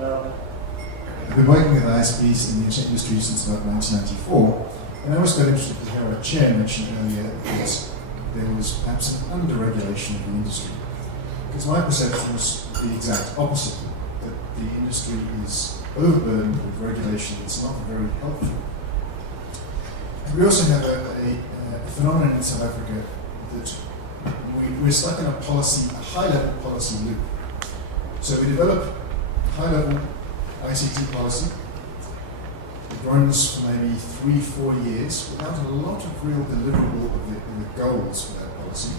I've been working with ISPs in the internet industry since about 1994, and I always got interested to hear our chair mention earlier that there was perhaps an under-regulation of the industry. Because my perception was the exact opposite, that the industry is overburdened with regulation that's not very helpful. And we also have a phenomenon in South Africa that we're stuck in a high-level policy loop. So we develop high-level ICT policy. It runs for maybe 3-4 years without a lot of real deliverable of the goals for that policy.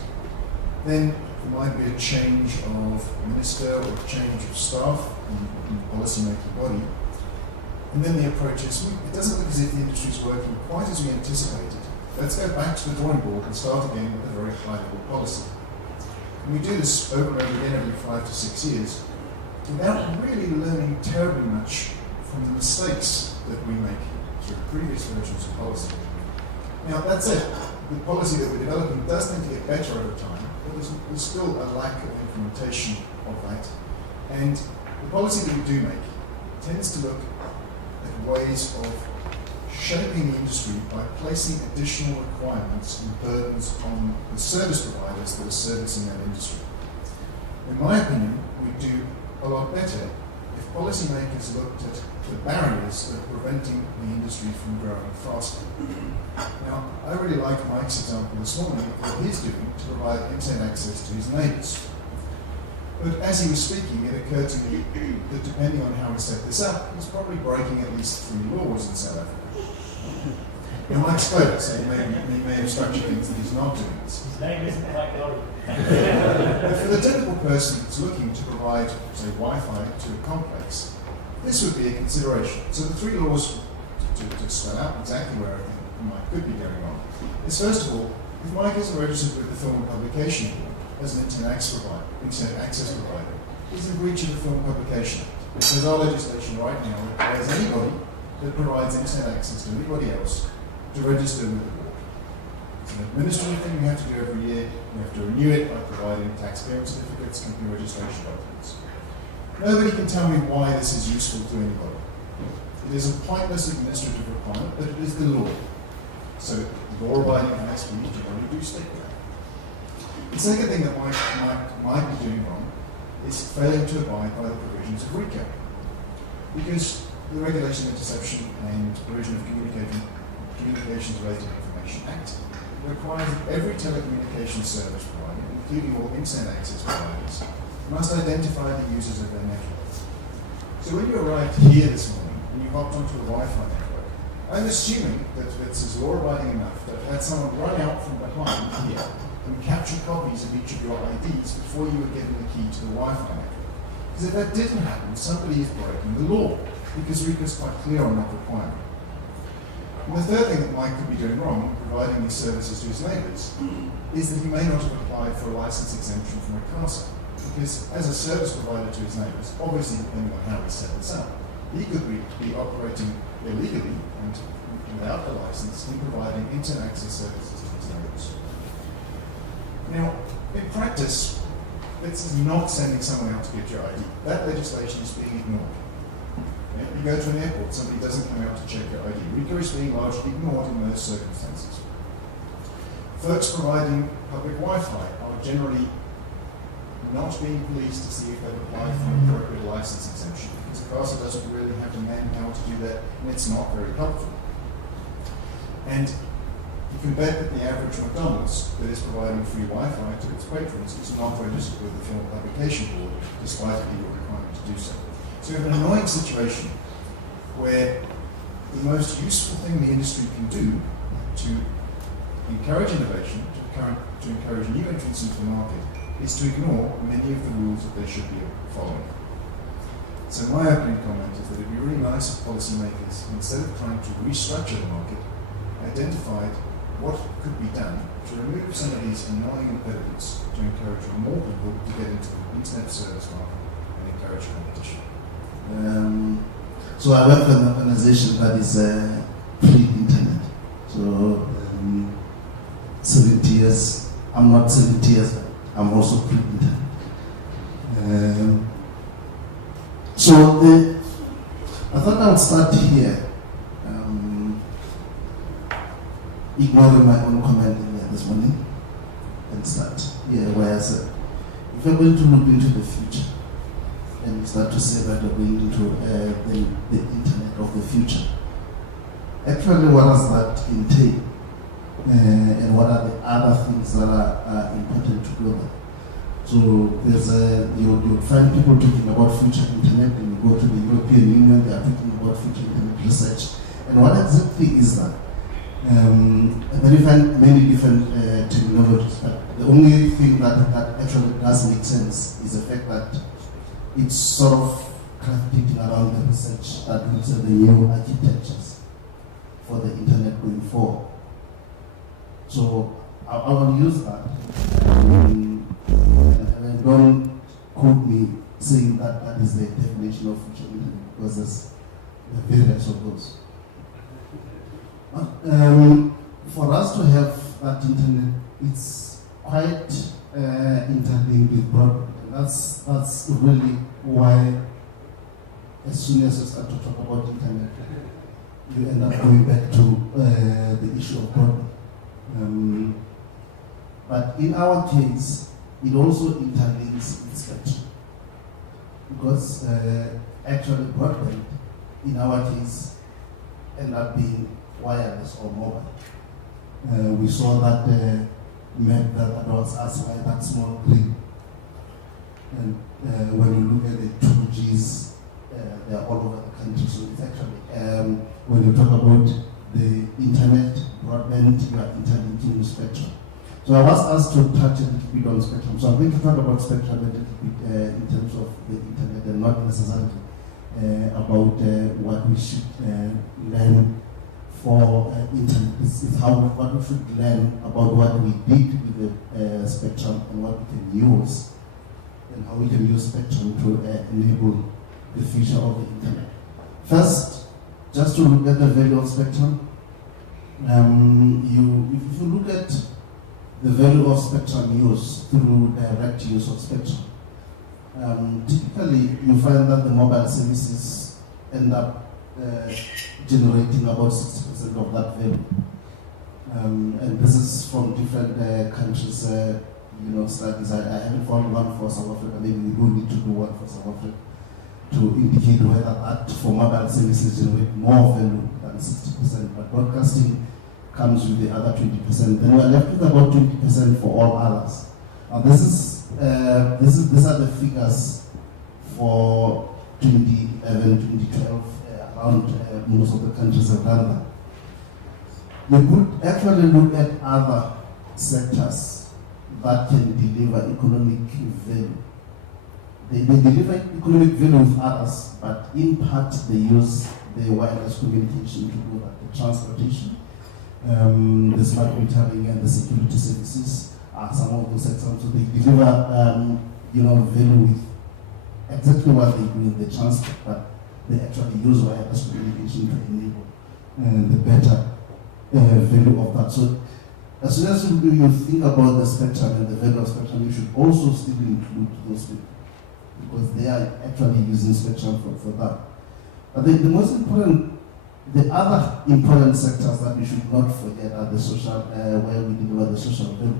Then there might be a change of minister or a change of staff in the policy-making body. And then the approach is, it doesn't look as if the industry is working quite as we anticipated. Let's go back to the drawing board and start again with a very high-level policy. And we do this over and over again every 5 to 6 years without really learning terribly much from the mistakes that we make through previous versions of policy. Now, that said, the policy that we're developing does tend to get better over time, but there's still a lack of implementation of that. And the policy that we do make tends to look at ways of shaping the industry by placing additional requirements and burdens on the service providers that are servicing that industry. In my opinion, we do a lot better if policymakers looked at the barriers that are preventing the industry from growing faster. Now, I really like Mike's example this morning of what he's doing to provide internet access to his neighbours. But as he was speaking, it occurred to me that depending on how he set this up, he's probably breaking at least 3 laws in South Africa. Now, Mike's clever, so he may have structured things that he's not doing this. His name isn't Mike Lowry. But for the typical person who's looking to provide, say, Wi-Fi to a complex, this would be a consideration. So the 3 laws, to spell out exactly where I think Mike could be going wrong, is first of all, if Mike is registered with the Film and Publication Board as an internet access provider, he's in breach of the Film Publication Act. Because our legislation right now requires anybody that provides internet access to anybody else to register with the board. It's an administrative thing we have to do every year. We have to renew it by providing tax clearance certificates, company registration documents. Nobody can tell me why this is useful to anybody. It is a pointless administrative requirement, but it is the law. So law-abiding ISPs generally do stick with that. The second thing that Mike might be doing wrong is failing to abide by the provisions of RICO. Because the Regulation of Interception and Provision of Communications-Related Information Act requires that every telecommunications service provider, including all internet access providers, must identify the users of their network. So when you arrived here this morning and you hopped onto a Wi-Fi network, I'm assuming that Wits is law-abiding enough that had someone run out from behind here and capture copies of each of your IDs before you were given the key to the Wi-Fi network. Because if that didn't happen, somebody is breaking the law, because RICO is quite clear on that requirement. And the third thing that Mike could be doing wrong, providing these services to his neighbours, is that he may not have applied for a license exemption from ICASA. Because as a service provider to his neighbours, obviously depending on how he set this up, he could be operating illegally and without a license in providing internet access services to his neighbours. Now, in practice, this is not sending someone out to get your ID. That legislation is being ignored. You go to an airport, somebody doesn't come out to check your ID. RICO is being largely ignored in those circumstances. Folks providing public Wi-Fi are generally not being policed to see if they've applied for an appropriate license exemption, because ICASA doesn't really have the manpower to do that, and it's not very helpful. And you can bet that the average McDonald's that is providing free Wi-Fi to its patrons is not registered with the Film Publication Board, despite it being a requirement to do so. So we have an annoying situation where the most useful thing the industry can do to encourage innovation, to encourage new entrants into the market, is to ignore many of the rules that they should be following. So my opening comment is that it would be really nice if policymakers, instead of trying to restructure the market, identified what could be done to remove some of these annoying impediments to encourage more people to get into the internet service market and encourage competition. So I work for an organization that is pre-internet. So 70 years, I'm not 70 years, I'm also pre-internet. So I thought I would start here, ignoring my own comment earlier this morning, and start here where I said, if you're going to look into the future, and you start to say that you're going into the internet of the future, actually what does that entail? And what are the other things that are important to go there? So there's you'll find people talking about future internet, and you go to the European Union, they are talking about future internet research. And what exactly is that? And then you find many different terminologies, but the only thing that actually does make sense is the fact that it's sort of gravitating around the research that looks at the new architectures for the internet going forward. So I will use that. And don't quote me saying that that is the definition of future internet, because there's various of those. For us to have that internet, it's quite interlinked with broadband. And that's really why, as soon as you start to talk about internet, you end up going back to the issue of broadband. But in our case, it also interlinks with spectrum, because actually broadband, in our case, end up being wireless or mobile. We saw that map that was as by that small green. And when you look at the 2Gs, they are all over the country. So it's actually, when you talk about the internet, broadband, you are interlinking with spectrum. So I was asked to touch a little bit on spectrum. So I'm going to talk about spectrum a little bit in terms of the internet, and not necessarily about what we should learn for internet. It's what we should learn about what we did with the spectrum and what we can use, and how we can use spectrum to enable the future of the internet. First, just to look at the value of spectrum, if you look at the value of spectrum use through direct use of spectrum, typically you find that the mobile services end up generating about 60% of that value. And this is from different countries, studies. I haven't found one for South Africa. Maybe we do need to do one for South Africa to indicate whether that for mobile services generate more value than 60%. But broadcasting comes with the other 20%. Then we're left with about 20% for all others. Now these are the figures for 2011, 2012, around most of the countries have done that. We could actually look at other sectors that can deliver economic value. They deliver economic value with others, but in part they use the wireless communication to do that. The transportation, the smart metering, and the security services are some of those sectors. So they deliver value with exactly what they do in the transport, but they actually use wireless communication to enable the better value of that. So as soon as you think about the spectrum and the value of spectrum, you should also still include those people, because they are actually using spectrum for that. But the other important sectors that we should not forget are the social, where we deliver the social value.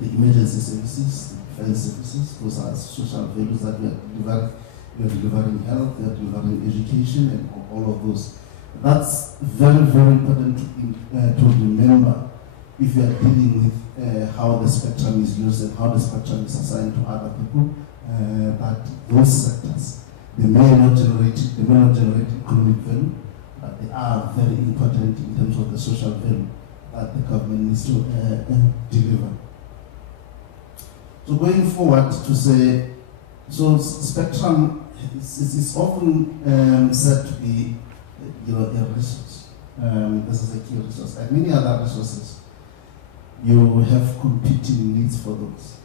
The emergency services, the defense services, those are social values that we are delivering. We are delivering health, we are delivering education, and all of those. That's very, very important to remember if you are dealing with how the spectrum is used and how the spectrum is assigned to other people. That those sectors, they may not generate economic value, but they are very important in terms of the social value that the government needs to deliver. So going forward to say, so spectrum is often said to be a resource. This is a key resource. Like many other resources, you have competing needs for those.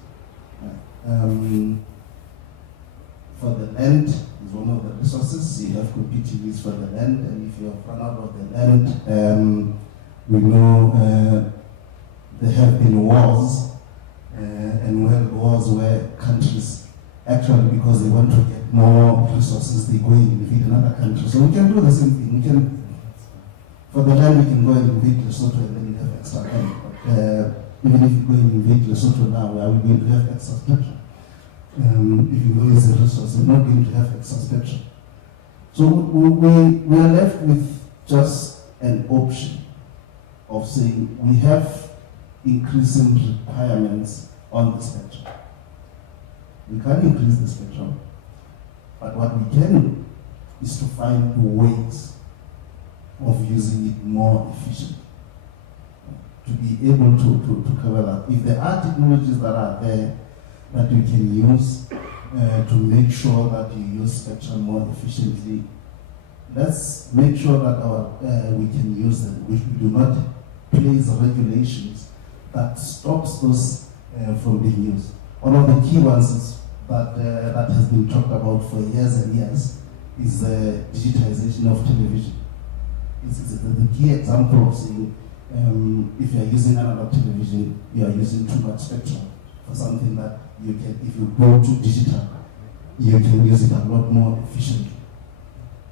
For the land is one of the resources. You have competing needs for the land, and if you have run out of the land, we know there have been wars, and wars where countries actually, because they want to get more resources they go and invade in other countries. So we can do the same thing. We can, for the land, we can go and invade Lesotho and then you have extra land. But even if you go and invade Lesotho now, are we going to have extra spectrum? If you know it's a resource, we're not going to have extra spectrum. So we are left with just an option of saying we have increasing requirements on the spectrum. We can't increase the spectrum, but what we can do is to find ways of using it more efficiently, to be able to cover that. If there are technologies that are there that you can use to make sure that you use spectrum more efficiently, let's make sure that we can use them. We do not place regulations that stops those from being used. One of the key ones is that has been talked about for years and years is the digitization of television. It's the key example of saying if you are using analog television, you are using too much spectrum for something that you can, if you go to digital, you can use it a lot more efficiently.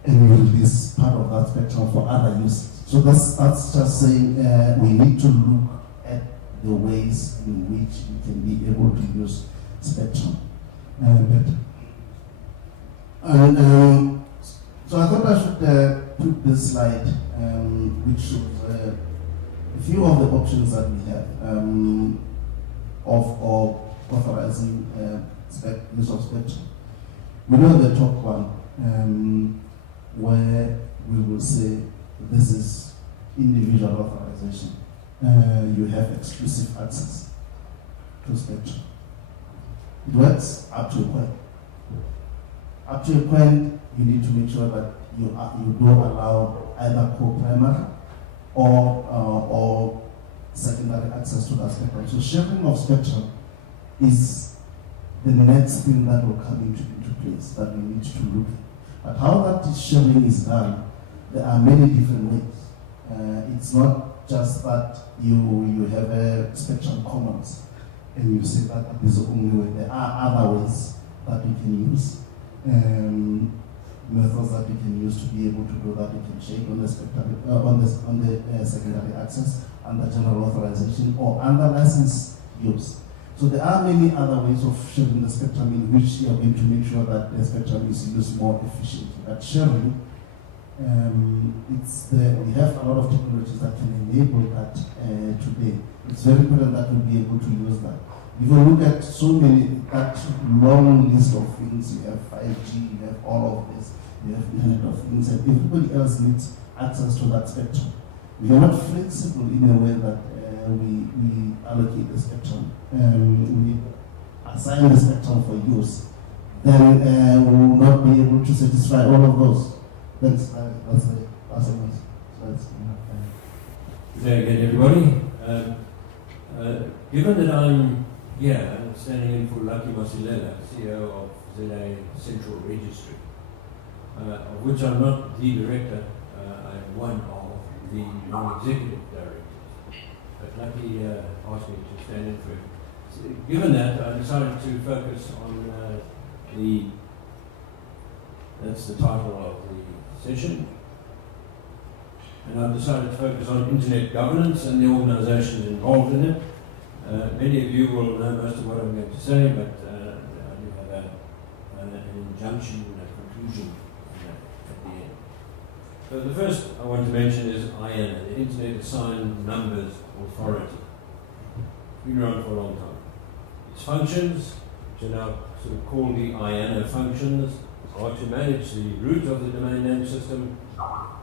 And you release part of that spectrum for other uses. So that's just saying we need to look at the ways in which we can be able to use spectrum better. And so I thought I should put this slide, which shows a few of the options that we have of authorizing use of spectrum. We know the top one, where we will say this is individual authorization. You have exclusive access to spectrum. It works up to a point. Up to a point, you need to make sure that you don't allow either co-primary or secondary access to that spectrum. So sharing of spectrum is the next thing that will come into place that we need to look at. But how that sharing is done, there are many different ways. It's not just that you have a spectrum commons and you say that is the only way. There are other ways that we can use, methods that we can use to be able to do that. We can check on the spectrum, on the secondary access, under general authorization, or under license use. So there are many other ways of sharing the spectrum in which you are going to make sure that the spectrum is used more efficiently. But sharing, we have a lot of technologies that can enable that today. It's very important that we'll be able to use that. If you look at that long list of things, you have 5G, you have all of this, you have Internet of Things, and everybody else needs access to that spectrum. We are not flexible in a way that we allocate the spectrum, we assign the spectrum for use, then we will not be able to satisfy all of those. That's the last one. Very good, everybody. Given that I'm here, I'm standing in for Lucky Masilela, CEO of ZA Central Registry, of which I'm not the director, I'm one of the non-executive directors. But Lucky asked me to stand in for him. So given that, I decided to focus on that's the title of the session. And I've decided to focus on internet governance and the organizations involved in it. Many of you will know most of what I'm going to say, but I do have an injunction and a conclusion at the end. So the first I want to mention is IANA, the Internet Assigned Numbers Authority. It's been around for a long time. Its functions, which are now sort of called the IANA functions, are to manage the root of the domain name system,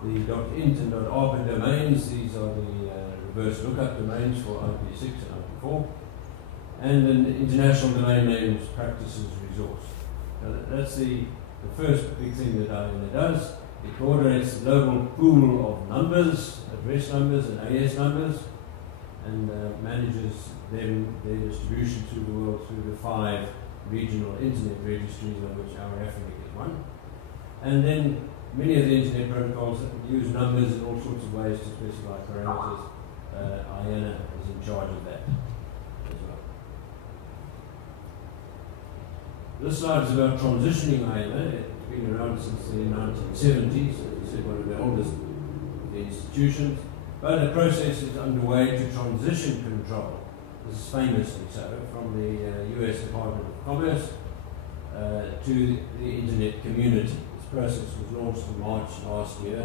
the .int and .arbor domains. These are the reverse lookup domains for IP6 and IP4, and an international domain names practices resource. Now that's the first big thing that IANA does. It coordinates the global pool of numbers, address numbers and AS numbers, and manages their distribution through the world through the 5 regional internet registries, of which our Africa is one. And then many of the internet protocols use numbers in all sorts of ways to specify parameters. IANA is in charge of that as well. This slide is about transitioning INA. It's been around since the 1970s, as I said, one of the oldest of the institutions. But a process is underway to transition control, this is famously so, from the US Department of Commerce to the Internet community. This process was launched in March last year,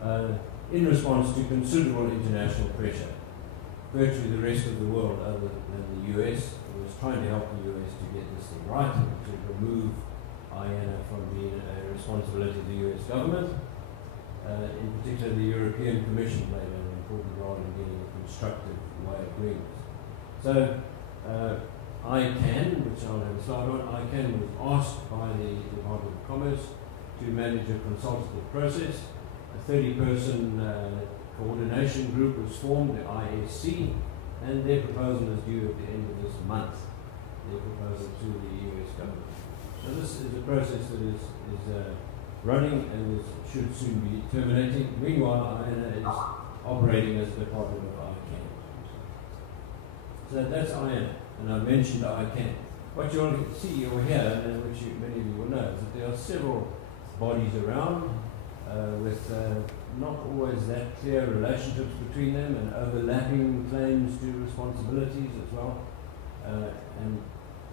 2014, in response to considerable international pressure. Virtually the rest of the world, other than the US, was trying to help the US to get this thing right, to remove IANA from being a responsibility of the US government. In particular, the European Commission played an important role in getting a constructive way of doing this. So, ICANN, which I'll have a slide on, ICANN was asked by the Department of Commerce to manage a consultative process. A 30-person coordination group was formed, the ISC, and their proposal is due at the end of this month, their proposal to the US government. So this is a process that is running and should soon be terminating. Meanwhile, IANA is operating as a department of ICANN. So that's IANA, and I mentioned ICANN. What you'll see or hear, and which many of you will know, is that there are several bodies around with not always that clear relationships between them and overlapping claims to responsibilities as well. And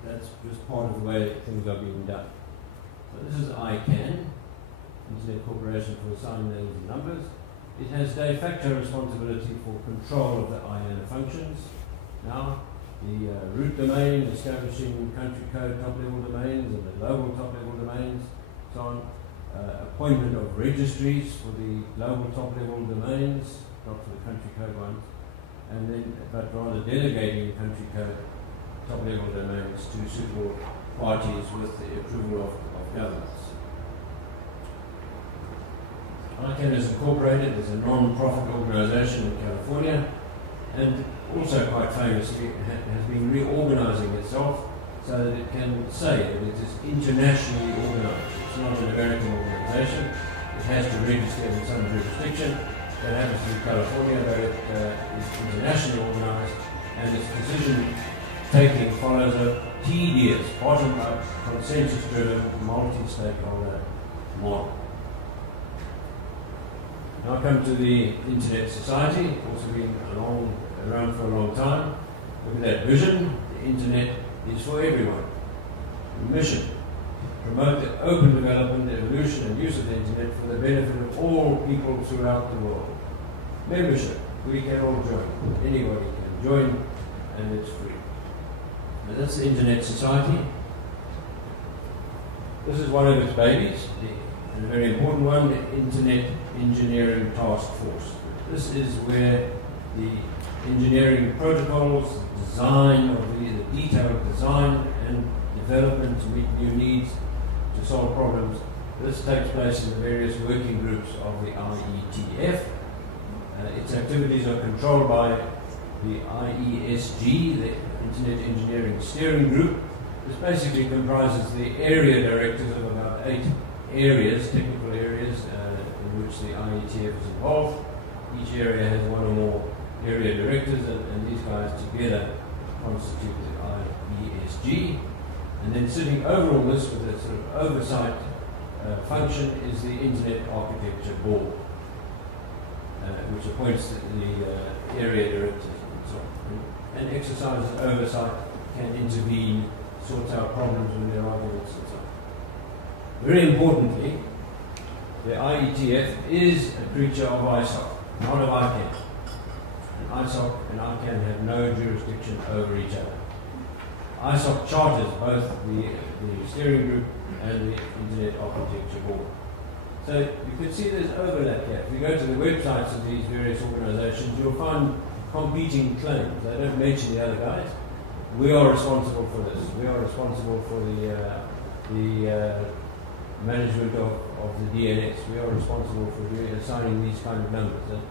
that's just part of the way things are being done. So this is ICANN, Internet Corporation for Assigned Names and Numbers. It has de facto responsibility for control of the IANA functions. Now, the root domain, establishing country code top-level domains and the global top-level domains, so on. Appointment of registries for the global top-level domains, not for the country code ones, and then, but rather delegating country code top-level domains to suitable parties with the approval of governments. ICANN is incorporated as a non-profit organization in California, and also quite famously has been reorganizing itself so that it can say that it is internationally organized. It's not an American organization. It has to register in some jurisdiction. That happens to be California, but it is internationally organized, and its decision-taking follows a tedious, bottom-up, consensus-driven, multi-stakeholder model. Now I come to the Internet Society, also been around for a long time. Look at that vision. The Internet is for everyone. The mission: promote the open development, evolution and use of the Internet for the benefit of all people throughout the world. Membership: we can all join. Anybody can join, and it's free. Now that's the Internet Society. This is one of its babies, and a very important one, the Internet Engineering Task Force. This is where the engineering protocols, design of the detailed design and development to meet new needs, to solve problems. This takes place in the various working groups of the IETF. Its activities are controlled by the IESG, the Internet Engineering Steering Group. This basically comprises the area directors of about 8 areas, technical areas, in which the IETF is involved. Each area has one or more area directors, and these guys together constitute the IESG. And then sitting over all this with a sort of oversight function is the Internet Architecture Board, which appoints the area directors and so on. And exercises oversight, can intervene, sorts out problems when there are arguments and so on. Very importantly, the IETF is a creature of ISOC, not of ICANN. And ISOC and ICANN have no jurisdiction over each other. ISOC charters both the steering group and the Internet Architecture Board. So you can see there's overlap here. If you go to the websites of these various organizations, you'll find competing claims. They don't mention the other guys. We are responsible for this. We are responsible for the management of the DNS. We are responsible for assigning these kind of numbers. And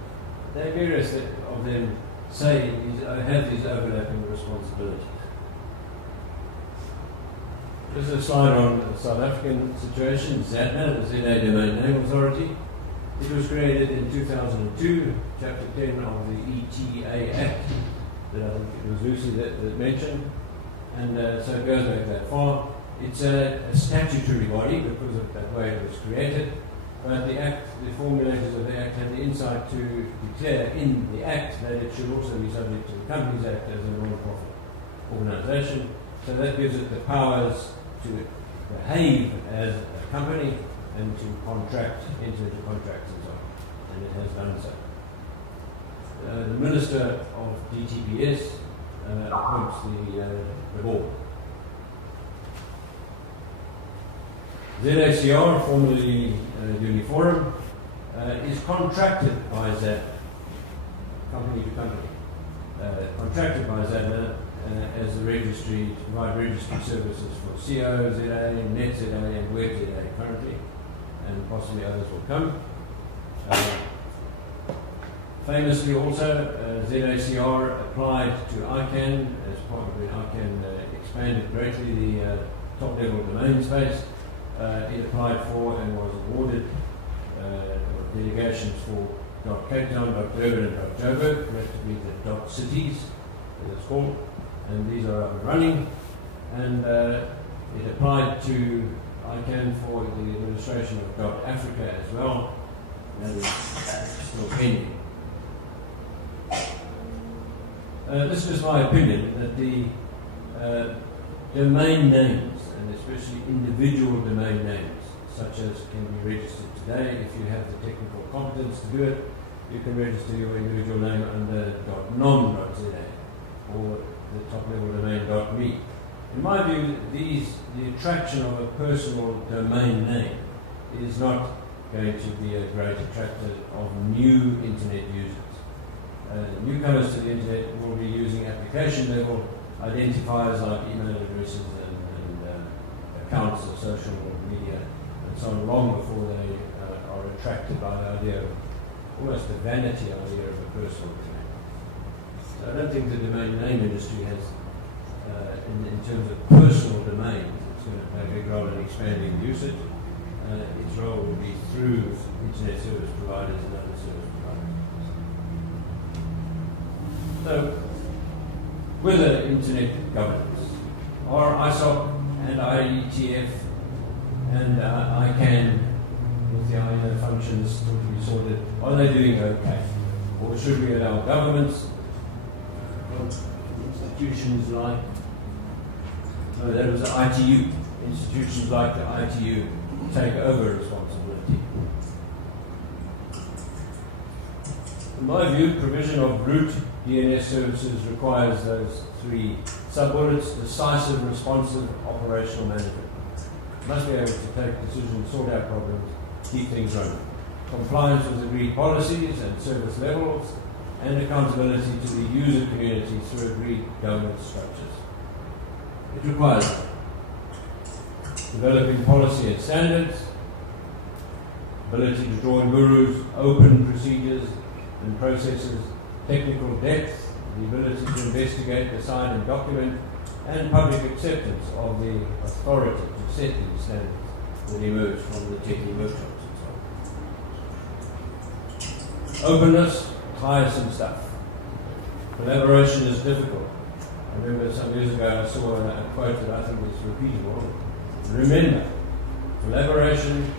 there are various of them say have these overlapping responsibilities. This is a slide on the South African situation, ZADNA, the ZA Domain Name Authority. It was created in 2002, Chapter 10 of the ETA Act, that I think it was Lucy that mentioned. And so it goes back that far. It's a statutory body because of that way it was created. But the Act, the formulators of the Act had the insight to declare in the Act that it should also be subject to the Companies Act as a non-profit organisation. So that gives it the powers to behave as a company and to contract, enter into contracts and so on. And it has done so. The Minister of DTPS appoints the board. ZACR, formerly Uniforum, is contracted by ZAD, company to company, contracted by ZAD as the registry to provide registry services for CO, ZA, Net ZA, and Web ZA currently, and possibly others will come. Famously also, ZACR applied to ICANN as part of the ICANN expanded greatly the top-level domain space. It applied for and was awarded delegations for .Cape Town, .Durban, and .Joburg, collectively the .cities, as it's called, and these are up and running. And it applied to ICANN for the administration of .Africa as well, and it's still pending. This is my opinion that the domain names, and especially individual domain names, such as can be registered today, if you have the technical competence to do it, you can register your individual name under .nom.za or the top-level domain .me. In my view, the attraction of a personal domain name is not going to be a great attractor of new internet users. Newcomers to the internet will be using application-level identifiers like email addresses and accounts of social media and so on, long before they are attracted by the idea of almost the vanity idea of a personal domain. So I don't think the domain name industry has, in terms of personal domains, it's going to play a big role in expanding usage. Its role will be through internet service providers and other service providers. So, whether internet governance, or ISOC and IETF and ICANN with the INO functions to be sorted, are they doing okay? Or should we allow governments, institutions like, no, that was the ITU, institutions like the ITU take over responsibility? In my view, provision of root DNS services requires those three sub-bullets: decisive, responsive, operational management. Must be able to take decisions, sort out problems, keep things running. Compliance with agreed policies and service levels, and accountability to the user community through agreed governance structures. It requires developing policy and standards, ability to draw in gurus, open procedures and processes, technical depth, the ability to investigate, decide and document, and public acceptance of the authority to set these standards that emerge from the techie workshops and so on. Openness, tiresome stuff. Collaboration is difficult. I remember some years ago I saw a quote that I think is repeatable. Remember, collaboration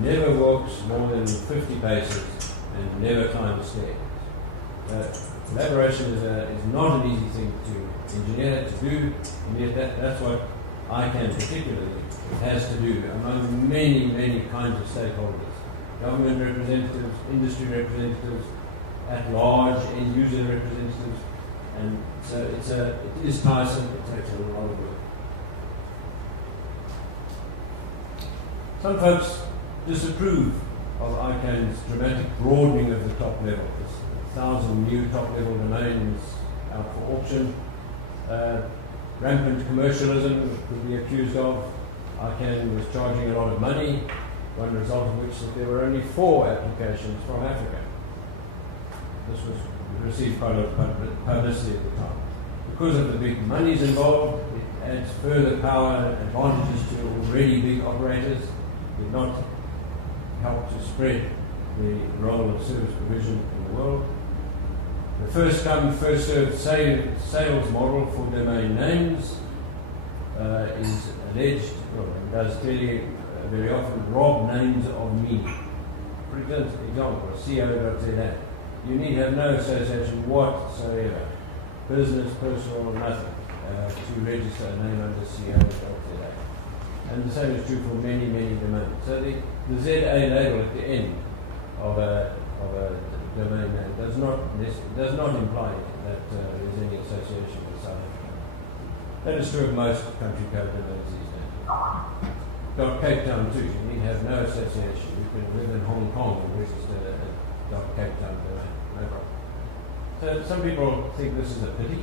never walks more than 50 paces and never climbs stairs. Collaboration is not an easy thing to engineer, to do, and yet that's what ICANN particularly has to do among many, many kinds of stakeholders. Government representatives, industry representatives, at large, end user representatives, and so it is tiresome, it takes a lot of work. Some folks disapprove of ICANN's dramatic broadening of the top level. There's 1,000 new top-level domains out for auction. Rampant commercialism could be accused of. ICANN was charging a lot of money, one result of which that there were only 4 applications from Africa. This was received quite a lot of publicity at the time. Because of the big monies involved, it adds further power and advantages to already big operators. It did not help to spread the role of service provision in the world. The first come, first served sales model for domain names is alleged, or does clearly very often rob names of meaning. For example, co.za. You need have no association whatsoever, business, personal, nothing, to register a name under co.za. And the same is true for many, many domains. So the ZA label at the end of a domain name does not imply that there's any association with South Africa. That is true of most country code domains these days. Cape Town too, you need have no association. You can live in Hong Kong and register a Cape Town domain, no problem. So some people think this is a pity.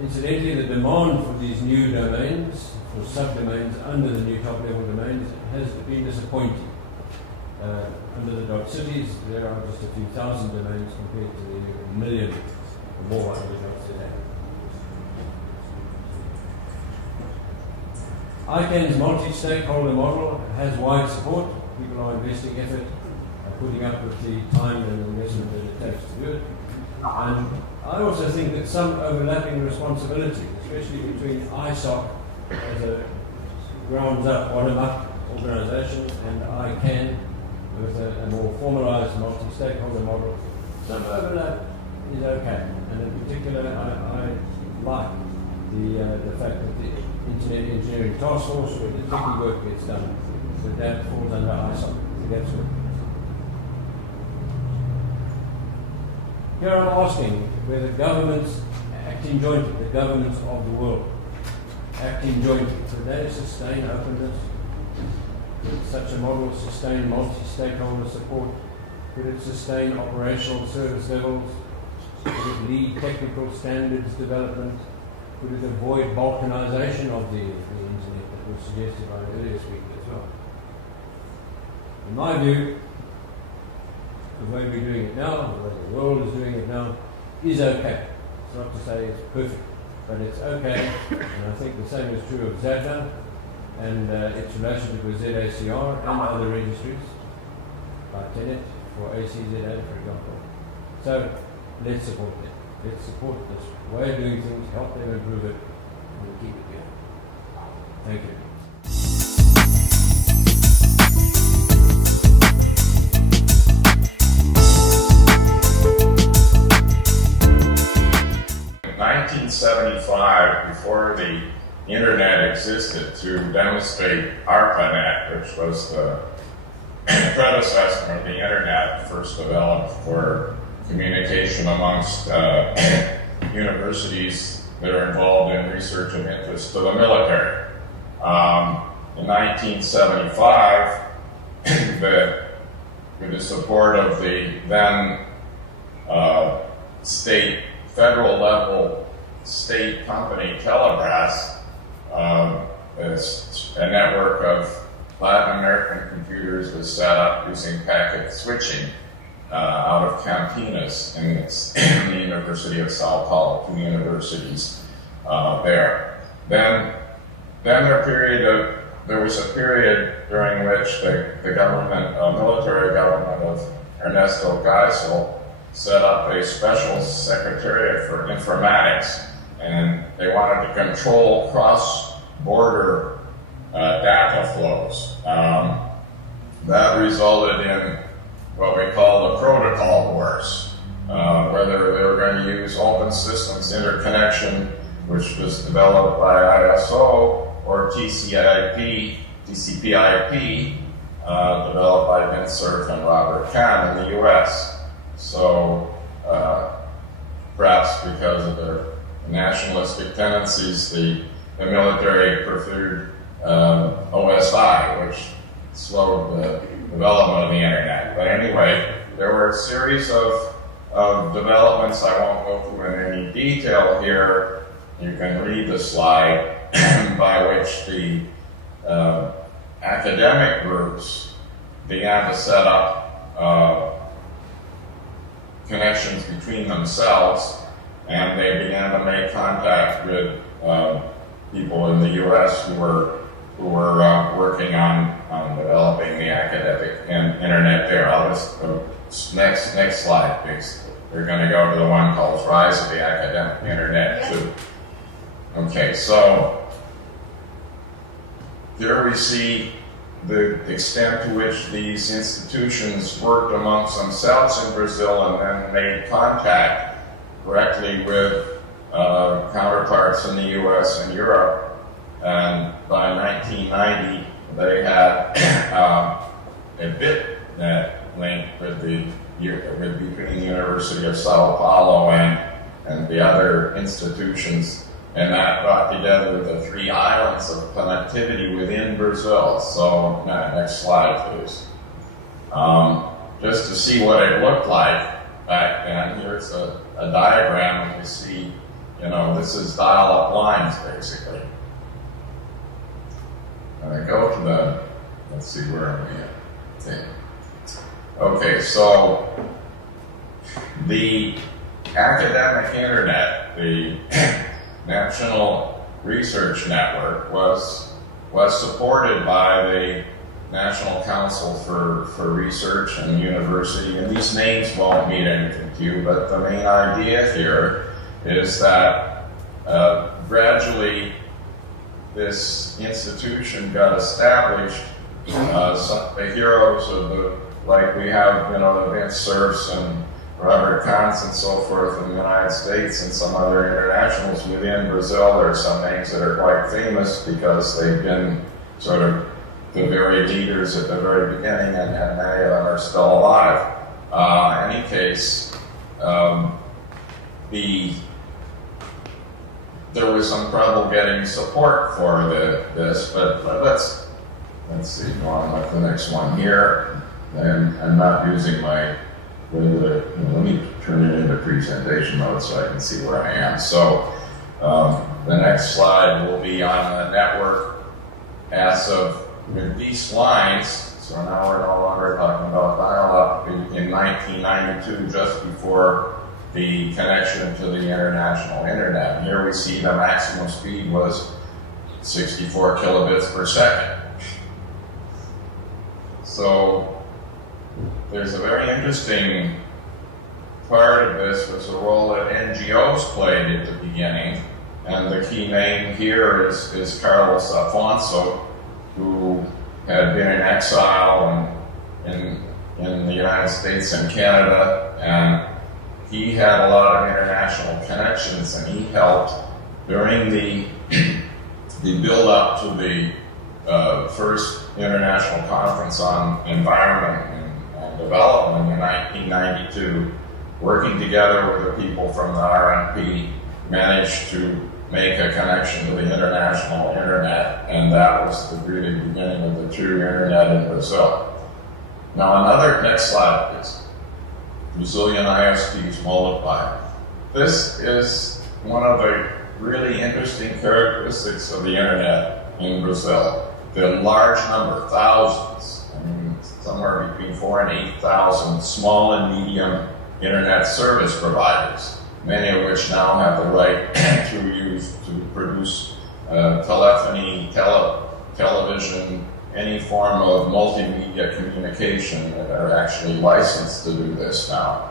Incidentally, the demand for these new domains, for subdomains under the new top-level domains, has been disappointing. Under the .cities, there are just a few thousand domains compared to the million or more under .ca. ICANN's multi-stakeholder model has wide support. People are investing effort, putting up with the time and investment that it takes to do it. And I also think that some overlapping responsibility, especially between ISOC as a grounds-up, bottom-up organisation and ICANN with a more formalised multi-stakeholder model, some overlap is okay. And in particular, I like the fact that the Internet Engineering Task Force, where the technical work gets done, that falls under ISOC. I think that's good. Here I'm asking whether governments acting jointly, the governments of the world, acting jointly, could they sustain openness? Could such a model sustain multi-stakeholder support? Could it sustain operational service levels? Could it lead technical standards development? Could it avoid balkanization of the internet that was suggested by the earlier speaker as well? In my view, the way we're doing it now, the way the world is doing it now, is okay. It's not to say it's perfect, but it's okay. And I think the same is true of ZADA and its relationship with ZACR and other registries, like Tenet for ACZA, for example. So let's support them. Let's support this way of doing things, help them improve it, and keep it going. Thank you. In 1975, before the internet existed, to demonstrate ARPANET, which was the predecessor of the internet first developed for communication amongst universities that are involved in research and interest to the military. In 1975, with the support of the then federal level state company Telebrass, a network of Latin American computers was set up using packet switching out of Campinas in the University of Sao Paulo, two universities there. Then there was a period during which the government, military government of Ernesto Geisel set up a special secretariat for informatics, and they wanted to control cross-border data flows. That resulted in what we call the protocol wars, whether they were going to use open systems interconnection, which was developed by ISO, or TCP/IP, developed by Vint Cerf and Robert Kahn in the US. So perhaps because of their nationalistic tendencies, the military preferred OSI, which slowed the development of the internet. But anyway, there were a series of developments. I won't go through in any detail here. You can read the slide by which the academic groups began to set up connections between themselves, and they began to make contact with people in the U.S. who were working on developing the academic internet there. I'll just next slide, please. We're going to go to the one called Rise of the Academic Internet too. Okay, so here we see the extent to which these institutions worked amongst themselves in Brazil and then made contact directly with counterparts in the US and Europe. And by 1990, they had a BitNet link between the University of Sao Paulo and the other institutions. And that brought together the 3 islands of connectivity within Brazil. So, next slide, please. Just to see what it looked like back then, here's a diagram, and you see, this is dial-up lines, basically. Go to let's see, where are we at? Okay, so the academic internet, the National Research Network was supported by the National Council for Research and University, and these names won't mean anything to you, but the main idea here is that gradually this institution got established. Some of the heroes of like we have, the Vince Cerfs and Robert Kahns and so forth in the United States and some other internationals within Brazil. There are some names that are quite famous because they've been sort of the very leaders at the very beginning, and many of them are still alive. In any case, there was some trouble getting support for this, but let's see, go on with the next one here. And I'm not using my let me turn it into presentation mode so I can see where I am. So the next slide will be on the network as of with these lines. So now we're no longer talking about dial-up. In 1992, just before the connection to the international internet, here we see the maximum speed was 64 kilobits per second. So there's a very interesting part of this was the role that NGOs played at the beginning, and the key name here is Carlos Afonso, who had been in exile in the United States and Canada, and he had a lot of international connections, and he helped during the build-up to the first international conference on environment and development in 1992, working together with the people from the RNP, managed to make a connection to the international internet, and that was the really beginning of the true internet in Brazil. Now next slide, please. Brazilian ISPs multiplied. This is one of the really interesting characteristics of the internet in Brazil. The large number, thousands, somewhere between 4,000 and 8,000 small and medium internet service providers, many of which now have the right to produce telephony, television, any form of multimedia communication that are actually licensed to do this now.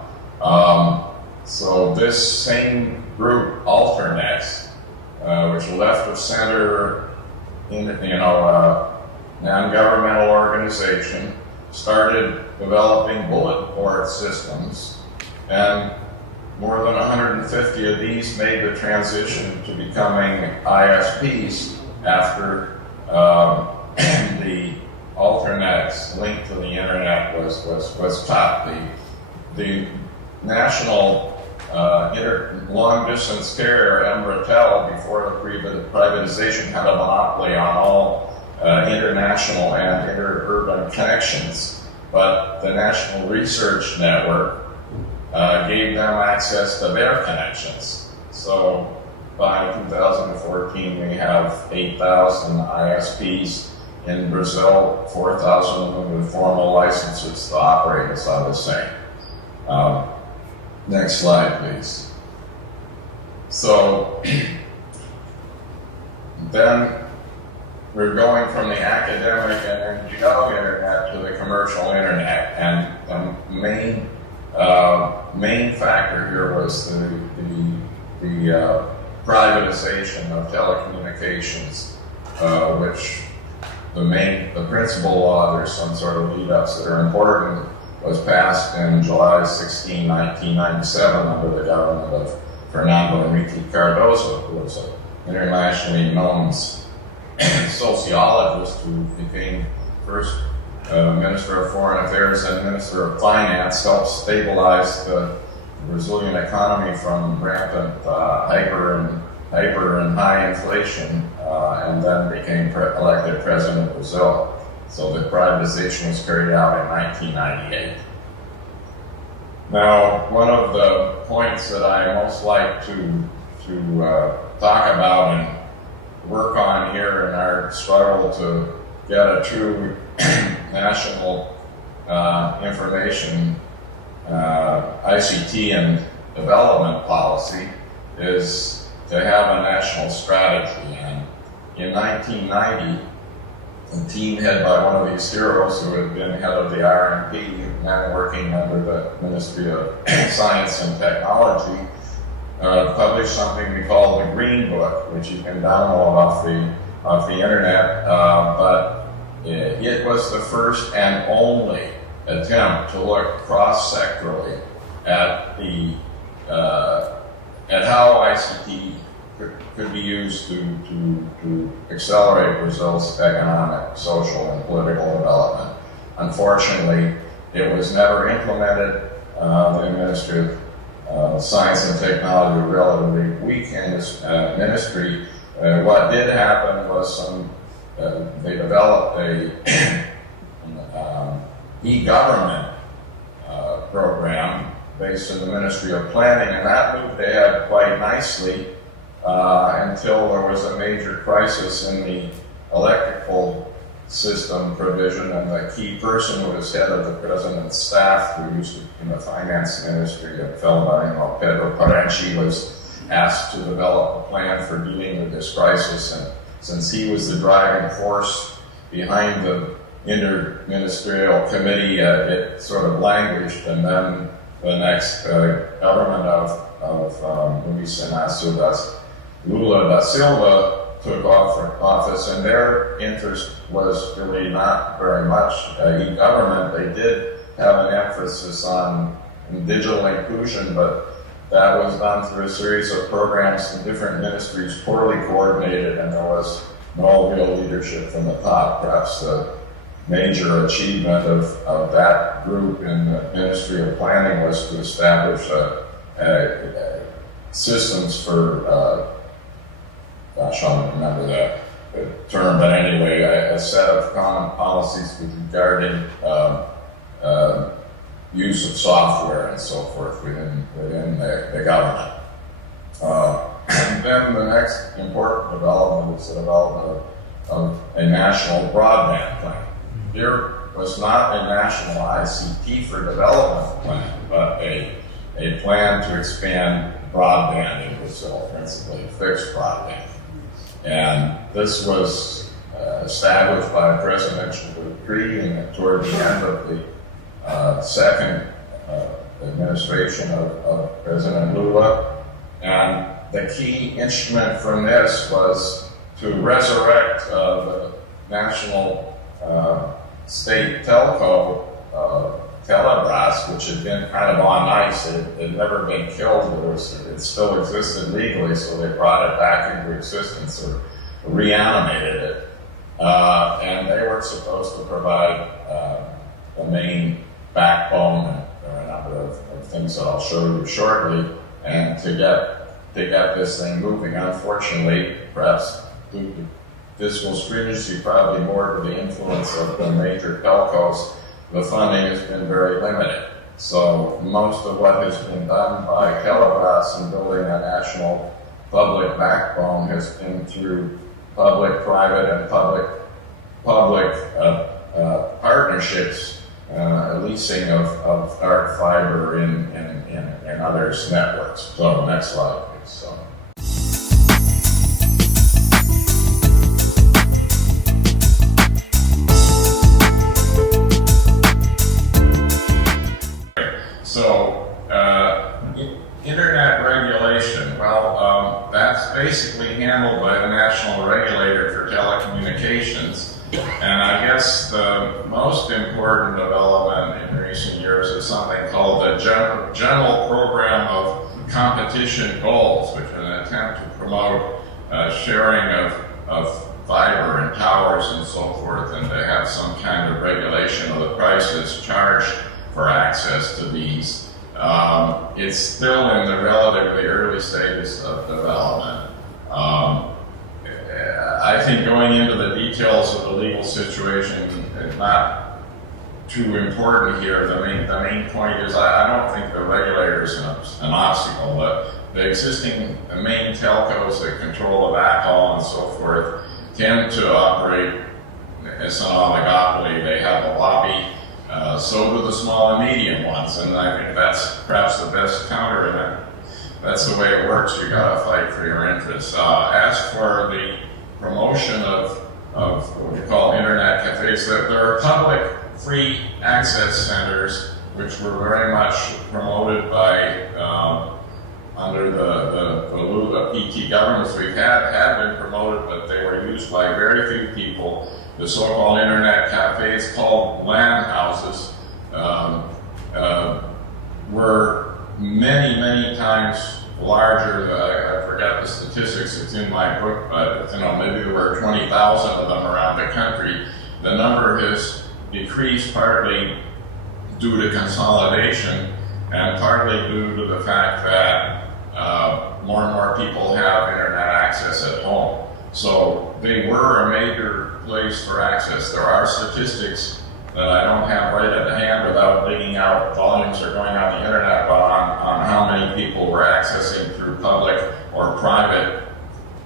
So this same group, Alternets, which left of center, non-governmental organization, started developing bulletin board systems, and more than 150 of these made the transition to becoming ISPs after the Alternets link to the internet was cut. The national long-distance carrier, Embratel, before the privatization, had a monopoly on all international and interurban connections, but the National Research Network gave them access to their connections. So by 2014, we have 8,000 ISPs in Brazil, 4,000 of them with formal licenses to operate, as I was saying. Next slide, please. So then we're going from the academic and NGO internet to the commercial internet, and the main factor here was the privatization of telecommunications, which the principal law, there's some sort of lead-ups that are important, was passed in July 16, 1997 under the government of Fernando Henrique Cardozo, who was an internationally known sociologist who became first Minister of Foreign Affairs and Minister of Finance, helped stabilize the Brazilian economy from rampant hyper and high inflation, and then became elected president of Brazil. So the privatization was carried out in 1998. Now, one of the points that I most like to talk about and work on here in our struggle to get a true national information ICT and development policy is to have a national strategy. And in 1990, a team headed by one of these heroes who had been head of the R&D, now working under the Ministry of Science and Technology, published something we call the Green Book, which you can download off the internet. But it was the first and only attempt to look cross-sectorally at how ICT could be used to accelerate Brazil's economic, social, and political development. Unfortunately, it was never implemented. The Ministry of Science and Technology was relatively weak in this ministry. What did happen was they developed a e-government program based in the Ministry of Planning, and that moved ahead quite nicely until there was a major crisis in the electrical system provision, and the key person who was head of the president's staff, who used to be in the finance ministry, a fellow by the name of Pedro Parente, was asked to develop a plan for dealing with this crisis. And since he was the driving force behind the interministerial committee, it sort of languished, and then the next government of Luis Inácio Lula da Silva took office, and their interest was really not very much e-government. They did have an emphasis on digital inclusion, but that was done through a series of programs in different ministries, poorly coordinated, and there was no real leadership from the top. Perhaps the major achievement of that group in the Ministry of Planning was to establish systems for I don't remember the term, but anyway, a set of common policies regarding use of software and so forth within the government. And then the next important development was the development of a national broadband plan. There was not a national ICT for development plan, but a plan to expand broadband in Brazil, principally fixed broadband. And this was established by a presidential decree toward the end of the second administration of President Lula. And the key instrument from this was to resurrect the national state telco, Telebrás, which had been kind of on ice. It had never been killed. It still existed legally, so they brought it back into existence or reanimated it. And they were supposed to provide the main backbone, and there are a number of things that I'll show you shortly, and to get this thing moving. Unfortunately, perhaps due to fiscal stringency, probably more to the influence of the major telcos, the funding has been very limited. So most of what has been done by Telebrás in building a national public backbone has been through public-private and public partnerships, leasing of dark fiber in others' networks. So next slide, please. So. So, internet regulation, well, that's And I guess the most important development in recent years is something called the General Program of Competition Goals, which is an attempt to promote sharing of fiber and towers and so forth, and to have some kind of regulation of the prices charged for access to these. It's still in the relatively early stages of development. I think going into the details of the legal situation is not too important here. The main point is I don't think the regulator is an obstacle. The existing main telcos that control the backhaul and so forth tend to operate as an oligopoly. They have a lobby. So do the small and medium ones, and I think that's perhaps the best counter in it. That's the way it works. You gotta fight for your interests. As for the promotion of what we call internet cafes, there are public free access centers which were very much promoted by under the PT governments we've had been promoted, but they were used by very few people. The so-called internet cafes, called LAN houses, were many times larger. I forgot the statistics, it's in my book, but maybe there were 20,000 of them around the country. The number has decreased partly due to consolidation and partly due to the fact that more and more people have internet access at home. So they were a major place for access. There are statistics that I don't have right at hand without digging out volumes are going on the internet on how many people were accessing through public or private,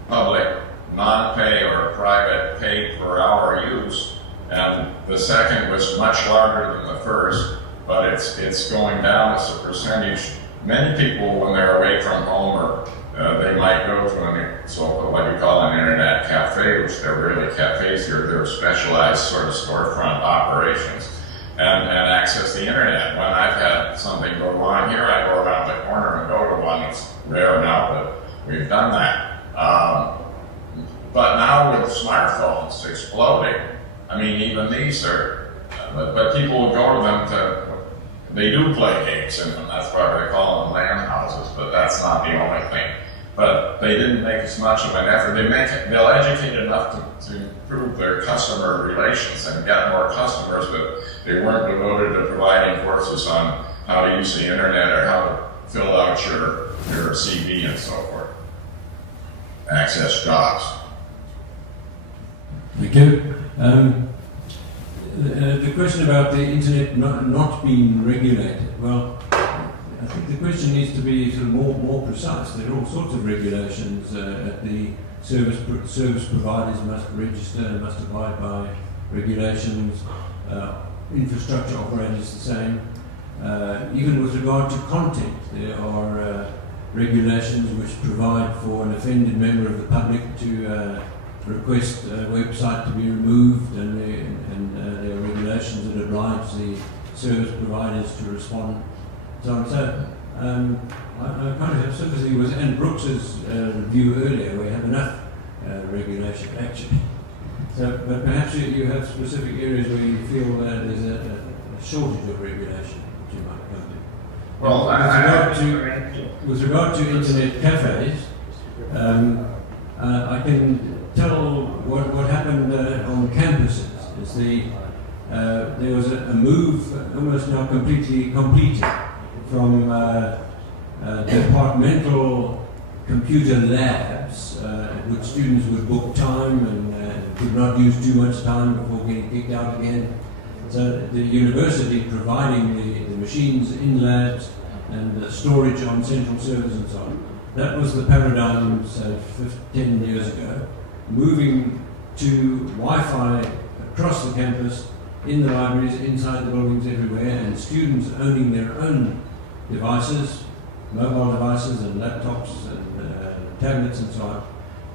non-pay or private pay per hour use. And the second was much larger than the first, but it's going down as a percentage. Many people, when they're away from home, or they might go to what you call an internet cafe, which they're really cafes here. They're specialized sort of storefront operations, and access the internet. When I've had something go wrong here, I go around the corner and go to one. It's rare now, but we've done that. But now with smartphones exploding, I mean, even these are, but people will go to them they do play games in them. That's why they call them LAN houses, but that's not the only thing. But they didn't make as much of an effort. They'll educate enough to improve their customer relations and get more customers, but they weren't devoted to providing courses on how to use the internet or how to fill out your CV and so forth. Access jobs. Thank you. The question about the internet not being regulated, well, I think the question needs to be sort of more precise. There are all sorts of regulations. The service providers must register, must abide by regulations. Infrastructure operators the same. Even with regard to content, there are regulations which provide for an offended member of the public to request a website to be removed, and there are regulations that oblige the service providers to respond. So I kind of have sympathy with Anne Brooks's review earlier. We have enough regulation actually. So, but perhaps you have specific areas where you feel there's a shortage of regulation that you might come to. Well, with regard to internet cafes, I can tell what happened on campuses is there was a move almost now completely completed from departmental computer labs at which students would book time and could not use too much time before getting kicked out again. So the university providing the machines in labs and the storage on central servers and so on. That was the paradigm, say, 10 years ago. Moving to Wi-Fi across the campus, in the libraries, inside the buildings, everywhere, and students owning their own devices, mobile devices and laptops and tablets and so on,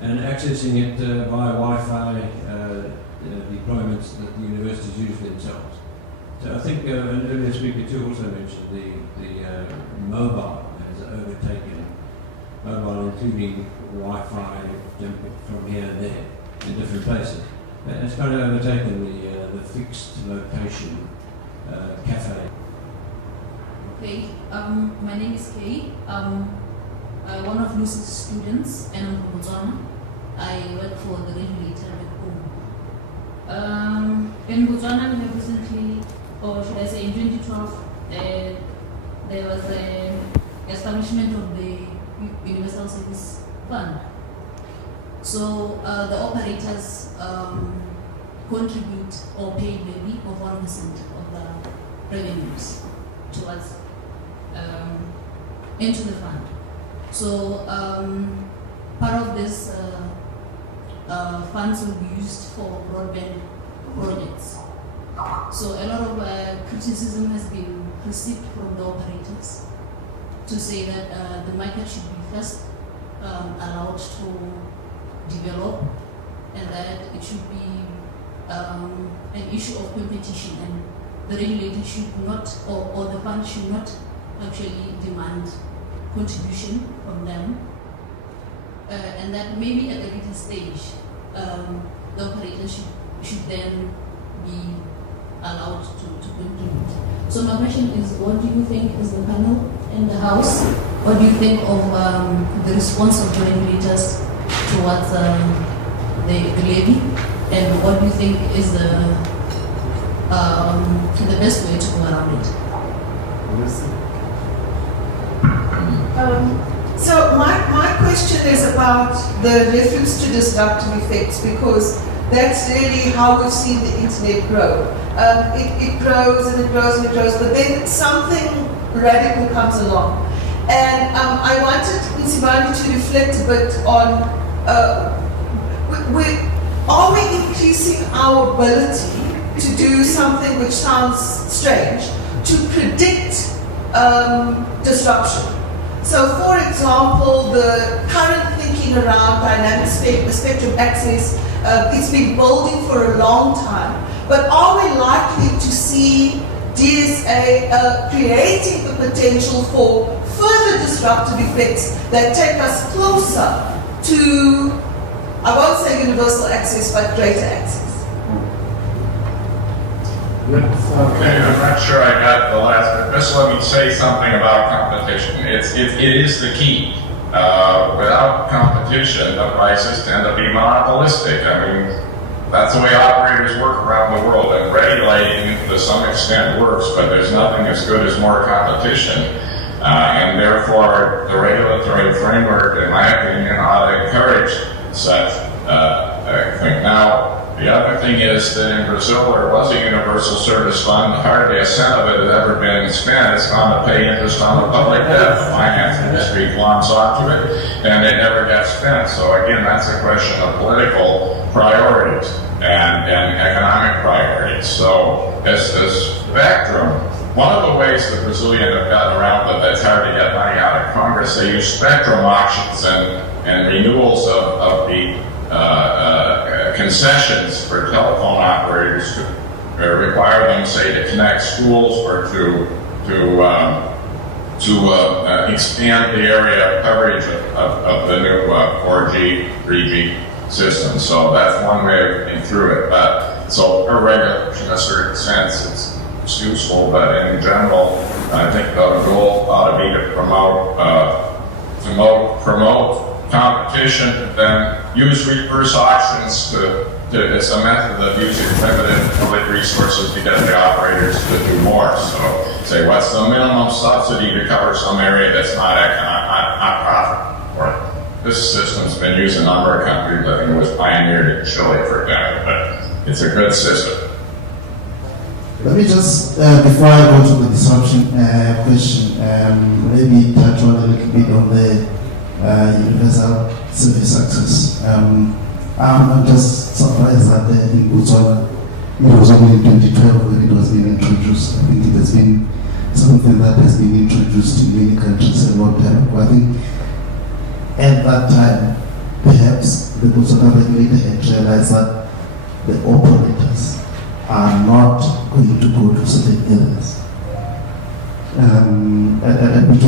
and accessing it via Wi-Fi deployments that the universities use themselves. So I think an earlier speaker too also mentioned the mobile has overtaken mobile, including Wi-Fi from here and there in different places. It's kind of overtaken the fixed location cafe. Okay, my name is Kay. I'm one of Lucy's students, and I'm from Botswana. I work for the regulator back home. In Botswana, we have recently, or should I say in 2012, there was the establishment of the Universal Service Fund. So the operators contribute or pay maybe of 1% of the revenues towards into the fund. So part of this funds will be used for broadband projects. So a lot of criticism has been received from the operators to say that the market should be first allowed to develop, and that it should be an issue of competition, and the regulator should not, or the fund should not actually demand contribution from them, and that maybe at a later stage the operator should then be allowed to contribute. So my question is, what do you think is the panel in the House? What do you think of the response of the regulators towards the levy, and what do you think is the best way to go around it? So my question is about the reference to disruptive effects, because that's really how we've seen the internet grow. It grows and it grows and it grows, but then something radical comes along. And I wanted Nsibani to reflect a bit on, are we increasing our ability to do something which sounds strange, to predict disruption? So, for example, the current thinking around dynamic spectrum access, it's been building for a long time. But are we likely to see DSA creating the potential for further disruptive effects that take us closer to, I won't say universal access, but greater access? Okay, I'm not sure I got the last, but just let me say something about competition. It is the key. Without competition, the prices tend to be monopolistic. I mean, that's the way operators work around the world, and regulating to some extent works, but there's nothing as good as more competition. And therefore, the regulatory framework, in my opinion, ought to encourage such thing. Now, the other thing is that in Brazil there was a universal service fund. Hardly a cent of it has ever been spent. It's gone to pay interest on the public debt. The finance industry gloms onto it, and it never got spent. So again, that's a question of political priorities and economic priorities. So as spectrum, one of the ways the Brazilians have gotten around that that's hard to get money out of Congress, they use spectrum auctions and renewals of the concessions for telephone operators to require them, say, to connect schools or to expand the area of coverage of the new 4G, 3G system. So that's one way of getting through it. But so per regulation, in a certain sense, it's useful. But in general, I think the goal ought to be to promote competition, then use reverse auctions it's a method of using limited public resources to get the operators to do more. So say, what's the minimum subsidy to cover some area that's not profitable? Or this system's been used in a number of countries. I think it was pioneered in Chile, for example, but it's a good system. Let me just, before I go to the disruption question, maybe touch on a little bit on the universal service access. I'm just surprised that in Botswana, it was only in 2012 when it was being introduced. I think it has been something that has been introduced in many countries a long time ago. I think at that time, perhaps the Botswana regulator had realized that the operators are not going to go to certain areas. And we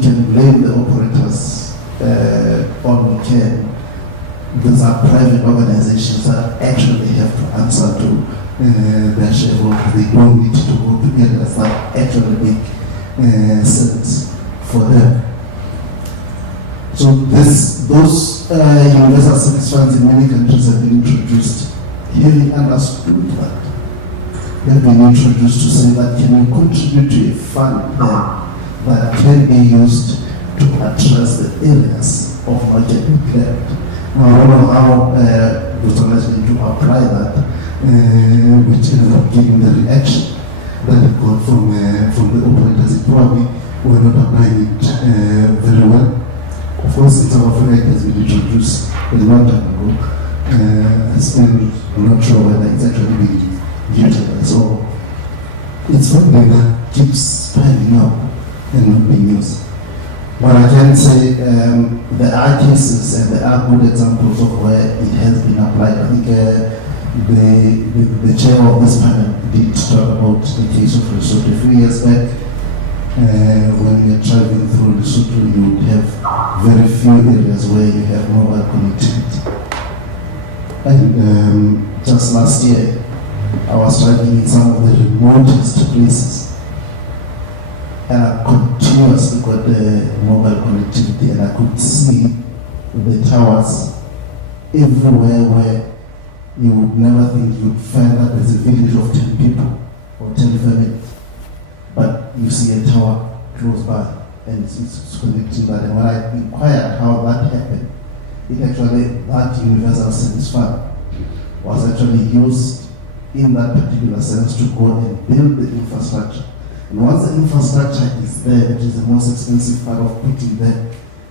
can blame the operators on we can. These are are private organizations that actually have to answer to their shareholders. They don't need to go to areas that actually make sense for them. So those universal service funds in many countries have been introduced, having understood that. Have been introduced to say that can you contribute to a fund that can be used to address the areas of market impact. Now, I don't know how Dr. is going to apply that, which ended up giving the reaction that it got from the operators. It probably were not applying it very well. Of course, it's our framework has been introduced a long time ago. I'm still not sure whether it's actually being utilized. So it's something that keeps piling up and not being used. But I can say there are cases and there are good examples of where it has been applied. I think the chair of this panel did talk about the case of Lesotho a few years back. When we are traveling through Lesotho, you would have very few areas where you have mobile connectivity. And just last year, I was traveling in some of the remotest places, and I continuously got the mobile connectivity, and I could see the towers everywhere where you would never think you'd find that there's a village of 10 people or 10 families, but you see a tower close by and it's connecting that. And when I inquired how that happened, it actually, that universal service fund was actually used in that particular sense to go and build the infrastructure. And once the infrastructure is there, which is the most expensive part of putting there,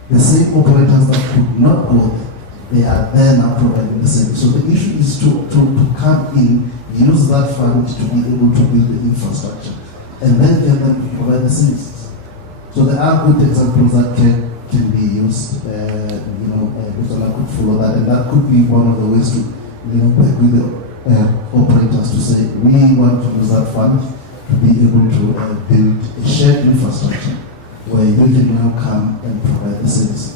the same operators that could not go there, they are there now providing the service. So the issue is to come in, use that fund to be able to build the infrastructure, and then get them to provide the services. So there are good examples that can be used. Busola could follow that, and that could be one of the ways to, work with the operators to say, we want to use that fund to be able to build a shared infrastructure where you can now come and provide the services.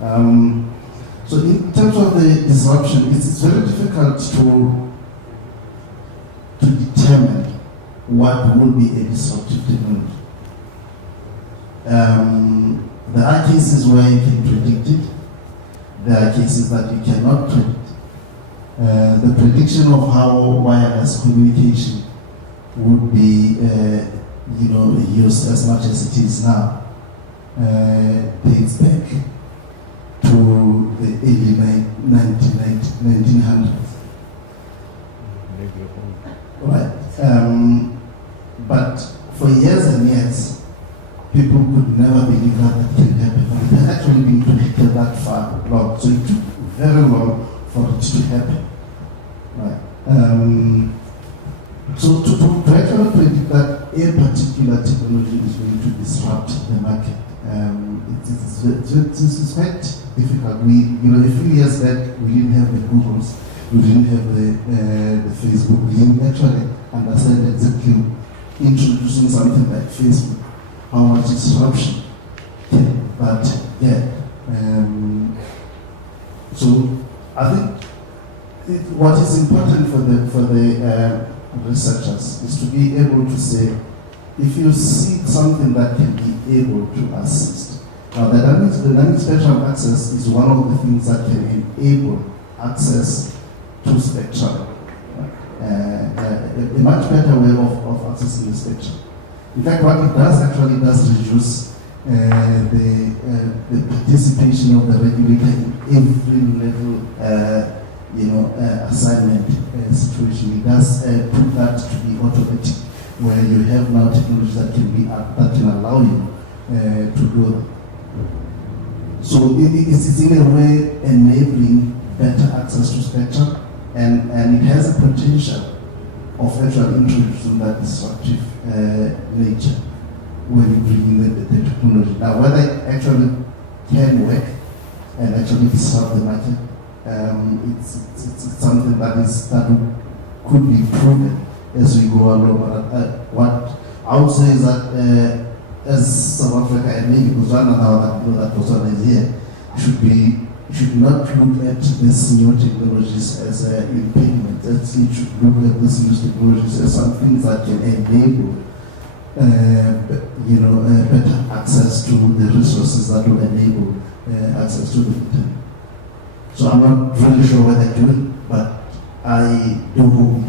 So in terms of the disruption, it's very difficult to determine what will be a disruptive technology. There are cases where you can predict it. There are cases that you cannot predict. The prediction of how wireless communication would be, used as much as it is now, dates back to the early 1900s. Right. But for years and years, people could never believe that can happen. It had actually been predicted that far long, so it took very long for it to happen. Right. So to actually predict that a particular technology is going to disrupt the market, it's quite difficult. A few years back, we didn't have the Googles, we didn't have the Facebook, we didn't actually understand exactly introducing something like Facebook, how much disruption can that get. So I think what is important for the researchers is to be able to say, if you see something that can be able to assist. Now, the dynamic spectrum access is one of the things that can enable access to spectrum. A much better way of accessing the spectrum. In fact, what it does actually does reduce the participation of the regulator in every level, assignment situation. It does put that to be automatic, where you have now technology that can allow you to do that. So it's in a way enabling better access to spectrum, and it has a potential of actually introducing that disruptive nature when you bring in the technology. Now, whether it actually can work and actually disrupt the market, it's something that could be proven as we go along. What I would say is that as South Africa and maybe Botswana now that Botswana is here, should be should not look at these new technologies as an impediment. It should look at these new technologies as something that can enable, better access to the resources that will enable access to the internet. So I'm not really sure what they're doing, but I do hope